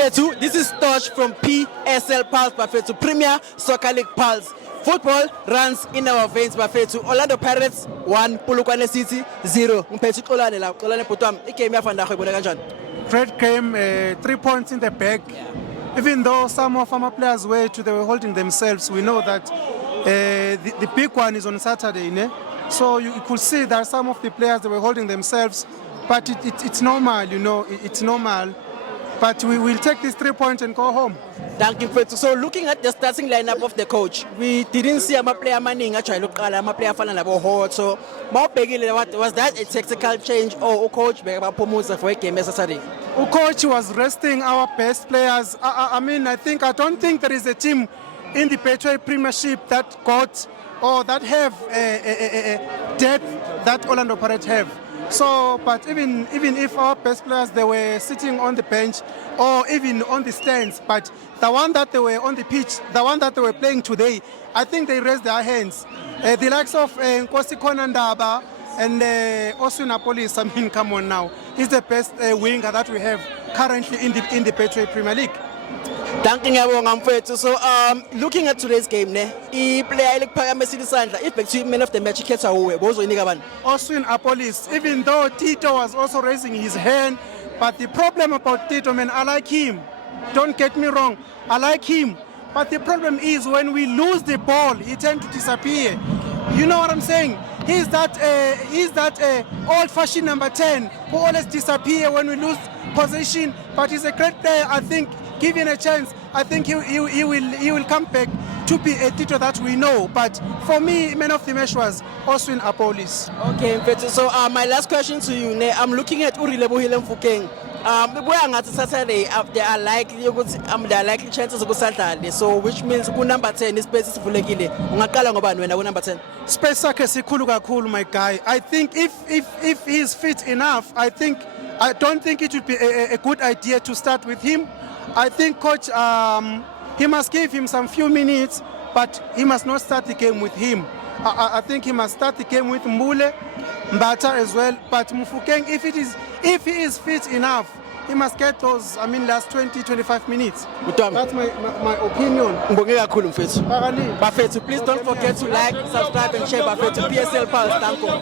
Bafethu, this is Tosh from PSL Pulse, Bafethu, Premier Soccer League Pulse. Football runs in our veins, Bafethu. Orlando Pirates 1, Polokwane City 0. Mphethu Xolani la, Xolani bhuti igame yafana nakho iboneka kanjani? Great game, 3 points in the bag. Even though some of our players were holding themselves, we know that the big one is on Saturday. Ne? So you could see that some of the players, they were holding themselves, but it's normal, you know, it's normal. But we will take these 3 points and go home. Thank you, Mfethu. So looking at the starting lineup of the coach, we didn't see a player maning actually look at a player fan labo hot. So what was that a tactical change or coach for a game Saturday? Coach was resting our best players. I don't think there is a team in the Betway Premiership that got or that have a depth that Orlando Pirates have. So, but even if our best players, they were sitting on the bench or even on the stands, but the one that they were on the pitch, the one that they were playing today, I think they raised their hands. The likes of Nkosi Konandaba and Oswin, come on now. He's the best winger that we have currently in the Betway Premier League. Thank you, Mfethu. So, looking at today's game, the player like Pagamesidi Sandla, if the man of the match gets away, Oswin Apolis, even though Tito was also raising his hand, but the problem about Tito, man, I like him. Don't get me wrong, I like him. But the problem is when we lose the ball, he tends to disappear. You know what I'm saying? He's that old-fashioned number 10 who always disappear when we lose possession. But he's a great player. I think, given a chance, I think he will come back to be a Tito that we know. But for me, man of the match was Oswin Apolis. Okay, Mfethu. So my last question to you, I'm looking at Urilebohile Mfukeng. Saturday, there are likely chances of Saturday. So which means number 10 is space fulekile. Ungaqala ngobani wena number 10? Space sakhe sikhulu kakhulu, my guy. I think if he's fit enough, I don't think it would be a good idea to start with him. I think coach he must give him some few minutes, but he must not start the game with him. I think he must start the game with Mbule, Mbata as well. But Mufukeng, if he is fit enough, he must get those, last 20-25 minutes. That's my opinion. Bafethu, please don't forget to like, subscribe and share Bafethu PSL Pulse. Thank you.